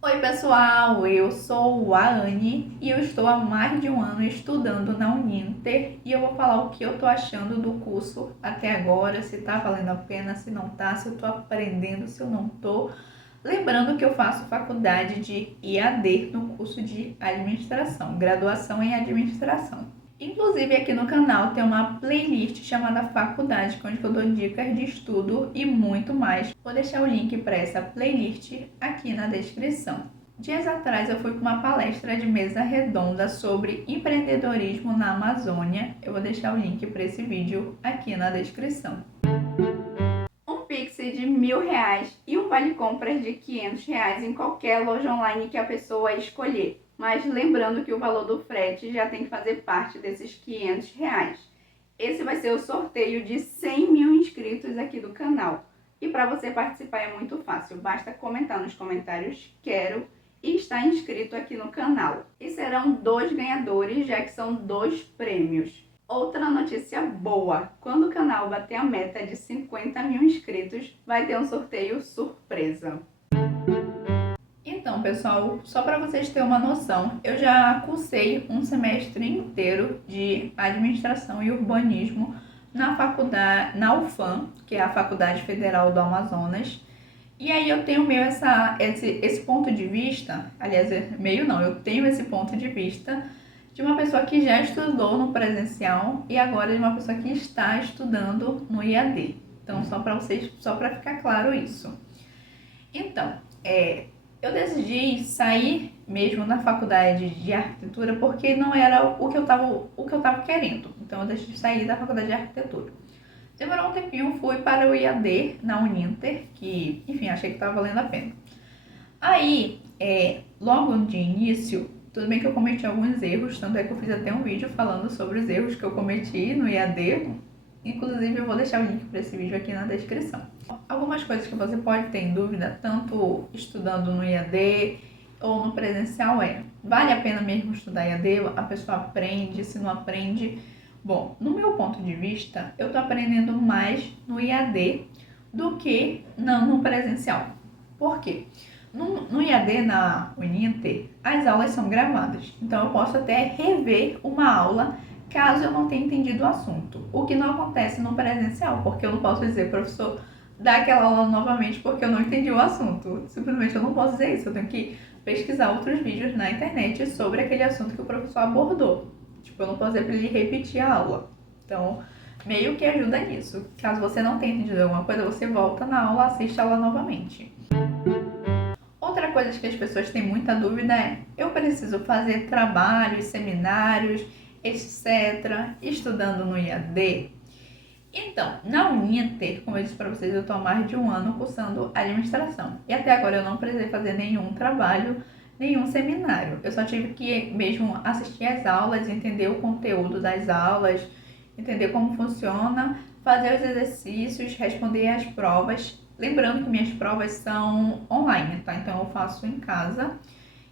Oi pessoal, eu sou a Anne e eu estou há mais de um ano estudando na Uninter e eu vou falar o que eu estou achando do curso até agora, se está valendo a pena, se não está, se eu estou aprendendo, se eu não estou. Lembrando que eu faço faculdade de IAD no curso de administração, graduação em administração. Inclusive aqui no canal tem uma playlist chamada Faculdade, onde eu dou dicas de estudo e muito mais. Vou deixar o link para essa playlist aqui na descrição. Dias atrás eu fui para uma palestra de mesa redonda sobre empreendedorismo na Amazônia. Eu vou deixar o link para esse vídeo aqui na descrição. Um Pix de R$ 1.000 e um vale compras de R$ 500 em qualquer loja online que a pessoa escolher. Mas lembrando que o valor do frete já tem que fazer parte desses R$ 500. Esse vai ser o sorteio de 100 mil inscritos aqui do canal. E para você participar é muito fácil, basta comentar nos comentários "quero" e estar inscrito aqui no canal. E serão 2 ganhadores, já que são 2 prêmios. Outra notícia boa, quando o canal bater a meta de 50 mil inscritos, vai ter um sorteio surpresa. Então, pessoal, só para vocês terem uma noção, eu já cursei um semestre inteiro de administração e urbanismo na faculdade, na UFAM, que é a Faculdade Federal do Amazonas. E aí eu tenho meio esse ponto de vista, aliás, eu tenho esse ponto de vista de uma pessoa que já estudou no presencial e agora de uma pessoa que está estudando no IAD. Então, só para ficar claro isso. Então, eu decidi sair mesmo da faculdade de arquitetura porque não era o que eu tava querendo. Então eu decidi sair da faculdade de arquitetura. Demorou um tempinho, fui para o IAD na Uninter, que, enfim, achei que estava valendo a pena. Aí, logo de início, tudo bem que eu cometi alguns erros, tanto é que eu fiz até um vídeo falando sobre os erros que eu cometi no IAD. Inclusive, eu vou deixar o link para esse vídeo aqui na descrição. Algumas coisas que você pode ter em dúvida, tanto estudando no IAD ou no presencial vale a pena mesmo estudar IAD? A pessoa aprende, se não aprende? Bom, no meu ponto de vista, eu tô aprendendo mais no IAD do que no presencial. Por quê? No IAD, na Uninter, as aulas são gravadas, então eu posso até rever uma aula caso eu não tenha entendido o assunto, o que não acontece no presencial, porque eu não posso dizer, professor, dá aquela aula novamente porque eu não entendi o assunto. Simplesmente eu não posso dizer isso, eu tenho que pesquisar outros vídeos na internet sobre aquele assunto que o professor abordou. Tipo, eu não posso dizer para ele repetir a aula. Então, meio que ajuda nisso. Caso você não tenha entendido alguma coisa, você volta na aula, assiste a aula novamente. Outra coisa que as pessoas têm muita dúvida eu preciso fazer trabalhos, seminários, etc., estudando no IAD? Então, na Uninter, como eu disse para vocês, eu estou há mais de um ano cursando administração. E até agora eu não precisei fazer nenhum trabalho, nenhum seminário. Eu só tive que mesmo assistir às aulas, entender o conteúdo das aulas, entender como funciona, fazer os exercícios, responder às provas. Lembrando que minhas provas são online, tá? Então eu faço em casa.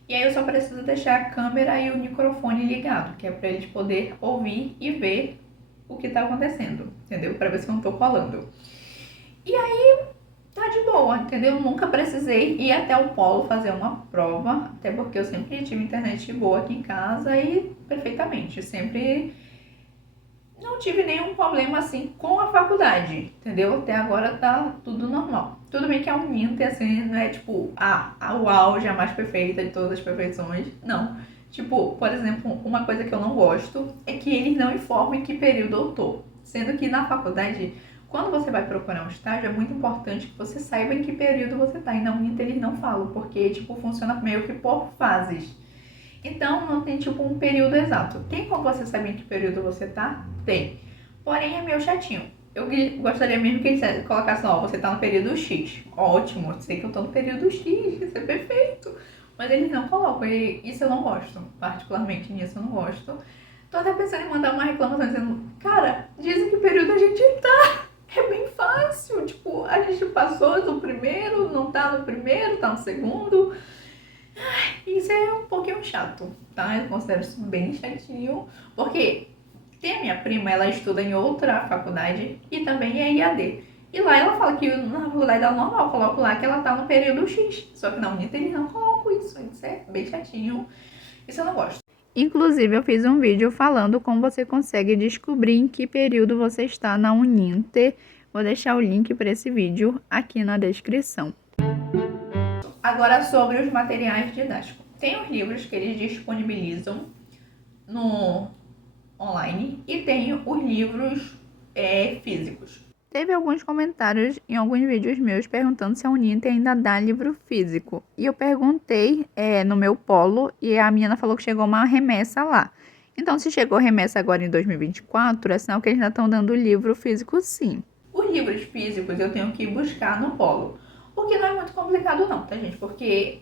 E aí eu só preciso deixar a câmera e o microfone ligado, que é para eles poderem ouvir e ver o que tá acontecendo, entendeu? Para ver se eu não tô colando. E aí tá de boa, entendeu? Eu nunca precisei ir até o polo fazer uma prova, até porque eu sempre tive internet boa aqui em casa e perfeitamente, sempre não tive nenhum problema assim com a faculdade, entendeu? Até agora tá tudo normal. Tudo bem que a Uninter, assim, não é tipo o auge, a mais perfeita de todas as perfeições, não. Tipo, por exemplo, uma coisa que eu não gosto é que eles não informam em que período eu tô. Sendo que na faculdade, quando você vai procurar um estágio, é muito importante que você saiba em que período você tá. E na Uninter eles não falam, porque, tipo, funciona meio que por fases. Então, não tem, tipo, um período exato. Tem como você saber em que período você tá? Tem. Porém, é meio chatinho. Eu gostaria mesmo que eles colocassem, ó, você tá no período X. Ótimo, eu sei que eu tô no período X, isso é perfeito. Mas eles não colocam, e isso eu não gosto. Particularmente nisso eu não gosto. Tô até pensando em mandar uma reclamação dizendo, cara, dizem que período a gente tá. É bem fácil, tipo, a gente passou do primeiro, não tá no primeiro, tá no segundo. Isso é um pouquinho chato, tá? Eu considero isso bem chatinho, porque tem a minha prima, ela estuda em outra faculdade e também é IAD. E lá ela fala que na faculdade dela normal, eu coloco lá que ela tá no período X, só que na Unita eles não colocam isso. Isso é bem chatinho. Isso eu não gosto. Inclusive, eu fiz um vídeo falando como você consegue descobrir em que período você está na Uninter. Vou deixar o link para esse vídeo aqui na descrição. Agora, sobre os materiais didáticos. Tem os livros que eles disponibilizam no online e tem os livros físicos. Teve alguns comentários em alguns vídeos meus perguntando se a Uninter ainda dá livro físico. E eu perguntei no meu polo e a menina falou que chegou uma remessa lá. Então, se chegou remessa agora em 2024, é sinal que eles ainda estão dando livro físico sim. Os livros físicos eu tenho que buscar no polo. O que não é muito complicado não, tá, gente? Porque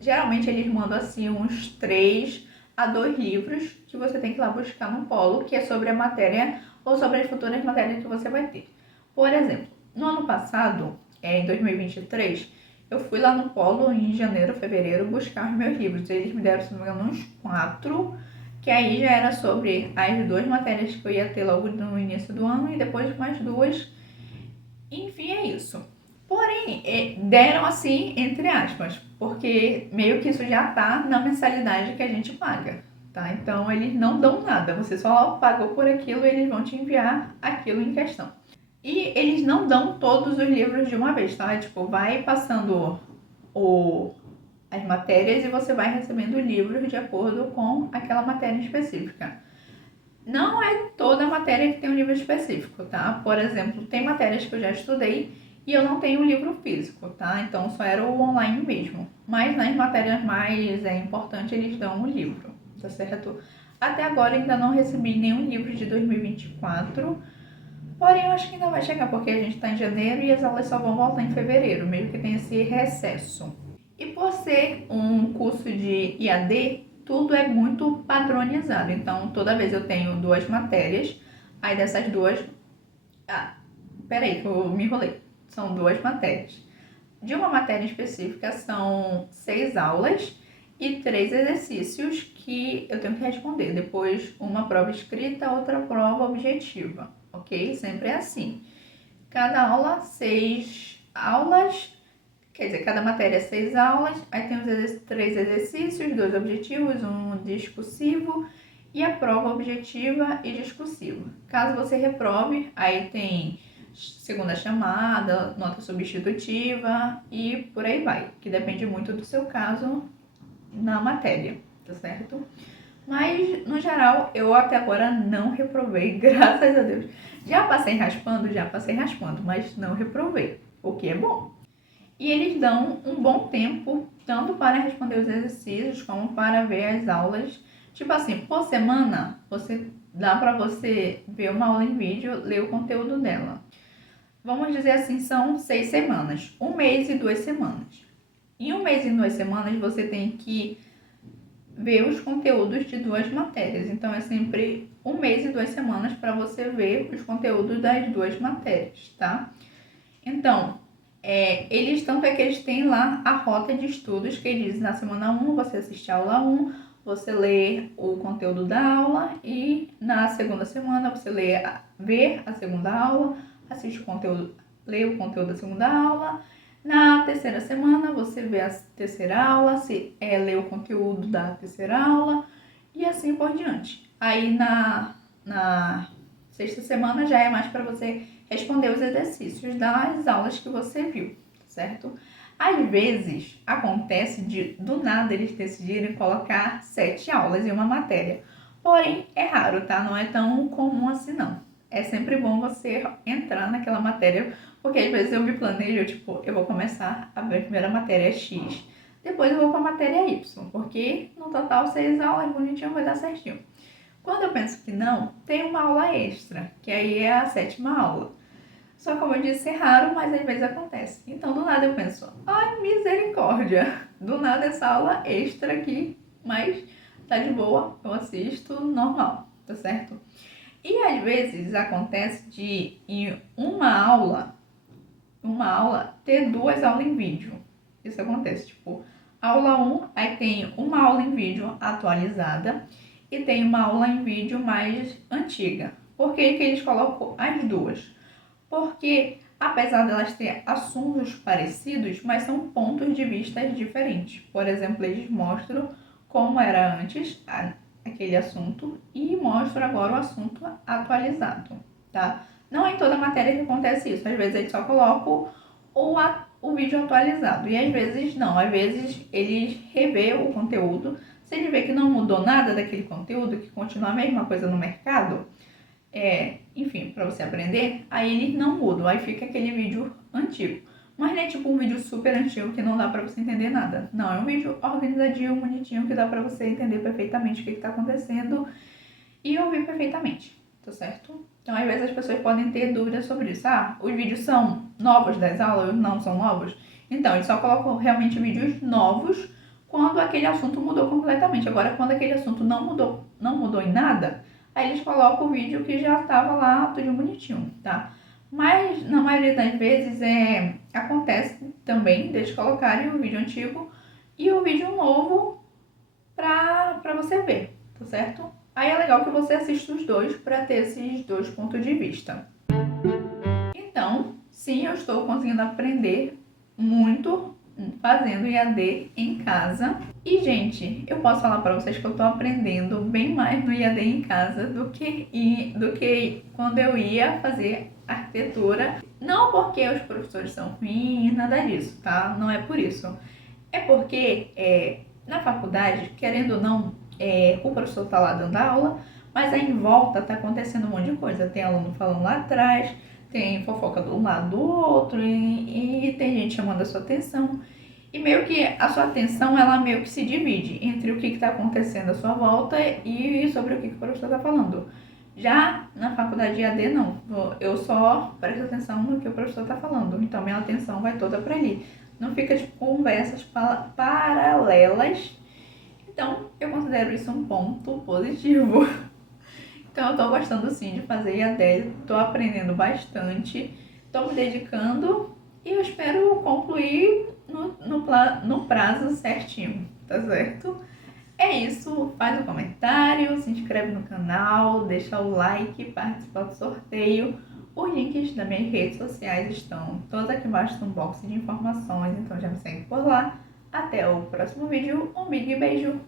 geralmente eles mandam assim uns 3 a 2 livros que você tem que ir lá buscar no polo, que é sobre a matéria ou sobre as futuras matérias que você vai ter. Por exemplo, no ano passado, em 2023, eu fui lá no polo em janeiro, fevereiro, buscar os meus livros. Eles me deram, se não me engano, uns 4, que aí já era sobre as 2 matérias que eu ia ter logo no início do ano e depois mais 2. Enfim, é isso. Porém, deram assim, entre aspas, porque meio que isso já tá na mensalidade que a gente paga, tá? Então, eles não dão nada, você só pagou por aquilo e eles vão te enviar aquilo em questão. E eles não dão todos os livros de uma vez, tá? Tipo, vai passando as matérias e você vai recebendo livros de acordo com aquela matéria específica. Não é toda matéria que tem um livro específico, tá? Por exemplo, tem matérias que eu já estudei e eu não tenho um livro físico, tá? Então, só era o online mesmo. Mas nas matérias mais importantes, eles dão um livro, tá certo? Até agora, ainda não recebi nenhum livro de 2024, porém, eu acho que ainda vai chegar, porque a gente tá em janeiro e as aulas só vão voltar em fevereiro, mesmo que tenha esse recesso. E por ser um curso de IAD, tudo é muito padronizado. Então, toda vez eu tenho 2 matérias, aí dessas 2... peraí que eu me enrolei. São 2 matérias. De uma matéria específica são 6 aulas e 3 exercícios que eu tenho que responder. Depois, uma prova escrita, outra prova objetiva, ok? Sempre é assim. Cada aula, 6 aulas... Quer dizer, cada matéria é 6 aulas, aí tem os 3 exercícios, 2 objetivos, um discursivo e a prova objetiva e discursiva. Caso você reprove, aí tem segunda chamada, nota substitutiva e por aí vai, que depende muito do seu caso na matéria, tá certo? Mas, no geral, eu até agora não reprovei, graças a Deus. Já passei raspando, mas não reprovei, o que é bom. E eles dão um bom tempo, tanto para responder os exercícios, como para ver as aulas. Tipo assim, por semana, dá para você ver uma aula em vídeo, ler o conteúdo dela. Vamos dizer assim, são 6 semanas, 1 mês e 2 semanas. Em 1 mês e 2 semanas, você tem que ver os conteúdos de 2 matérias. Então, é sempre 1 mês e 2 semanas para você ver os conteúdos das 2 matérias, tá? Então, tanto é que eles têm lá a rota de estudos que diz na semana 1 você assiste a aula 1, você lê o conteúdo da aula e na segunda semana você vê a segunda aula, assiste o conteúdo, lê o conteúdo da segunda aula. Na terceira semana você vê a terceira aula, lê o conteúdo da terceira aula e assim por diante. Aí na sexta semana já é mais para você responder os exercícios das aulas que você viu, certo? Às vezes, acontece do nada eles decidirem colocar 7 aulas em uma matéria. Porém, é raro, tá? Não é tão comum assim, não. É sempre bom você entrar naquela matéria, porque às vezes eu me planejo, tipo, eu vou começar a ver a primeira matéria X, depois eu vou para a matéria Y, porque no total 6 aulas, bonitinho, vai dar certinho. Quando eu penso que não, tem uma aula extra, que aí é a 7ª aula. Só como eu disse, é raro, mas às vezes acontece. Então, do nada eu penso, ai, misericórdia, do nada essa aula extra aqui, mas tá de boa, eu assisto normal, tá certo? E às vezes acontece de em uma aula ter 2 aulas em vídeo. Isso acontece, tipo, aula 1, aí tem uma aula em vídeo atualizada e tem uma aula em vídeo mais antiga. Por que que eles colocam as 2? Porque apesar delas ter assuntos parecidos, mas são pontos de vista diferentes. Por exemplo, eles mostram como era antes aquele assunto e mostram agora o assunto atualizado, tá? Não é em toda matéria que acontece isso, às vezes eles só colocam o vídeo atualizado e às vezes não, às vezes eles revê o conteúdo, se ele vê que não mudou nada daquele conteúdo, que continua a mesma coisa no mercado, enfim, para você aprender, aí eles não mudam, aí fica aquele vídeo antigo. Mas não é tipo um vídeo super antigo que não dá pra você entender nada. Não, é um vídeo organizadinho, bonitinho, que dá pra você entender perfeitamente o que tá acontecendo e ouvir perfeitamente, tá certo? Então, às vezes as pessoas podem ter dúvidas sobre isso. Ah, os vídeos são novos das aulas? Não são novos? Então, eles só colocam realmente vídeos novos quando aquele assunto mudou completamente. Agora, quando aquele assunto não mudou em nada, aí eles colocam o vídeo que já estava lá tudo bonitinho, tá? Mas na maioria das vezes acontece também deles colocarem o vídeo antigo e o vídeo novo pra você ver, tá certo? Aí é legal que você assista os dois para ter esses dois pontos de vista. Então, sim, eu estou conseguindo aprender muito fazendo IAD em casa. E, gente, eu posso falar para vocês que eu estou aprendendo bem mais no IAD em casa do que quando eu ia fazer arquitetura. Não porque os professores são ruins, nada disso, tá? Não é por isso. É porque na faculdade, querendo ou não, o professor tá lá dando aula, mas aí em volta tá acontecendo um monte de coisa. Tem aluno falando lá atrás, tem fofoca de um lado do outro e tem gente chamando a sua atenção. E meio que a sua atenção, ela meio que se divide entre o que está acontecendo à sua volta e sobre o que o professor está falando. Já na faculdade de AD, não. Eu só presto atenção no que o professor está falando. Então, minha atenção vai toda para ali. Não fica de conversas paralelas. Então, eu considero isso um ponto positivo. Então, eu tô gostando sim de fazer IAD, tô aprendendo bastante, tô me dedicando e eu espero concluir no prazo certinho, tá certo? É isso, faz um comentário, se inscreve no canal, deixa o like, participa do sorteio. Os links das minhas redes sociais estão todos aqui embaixo no box de informações, então já me segue por lá. Até o próximo vídeo, um big beijo!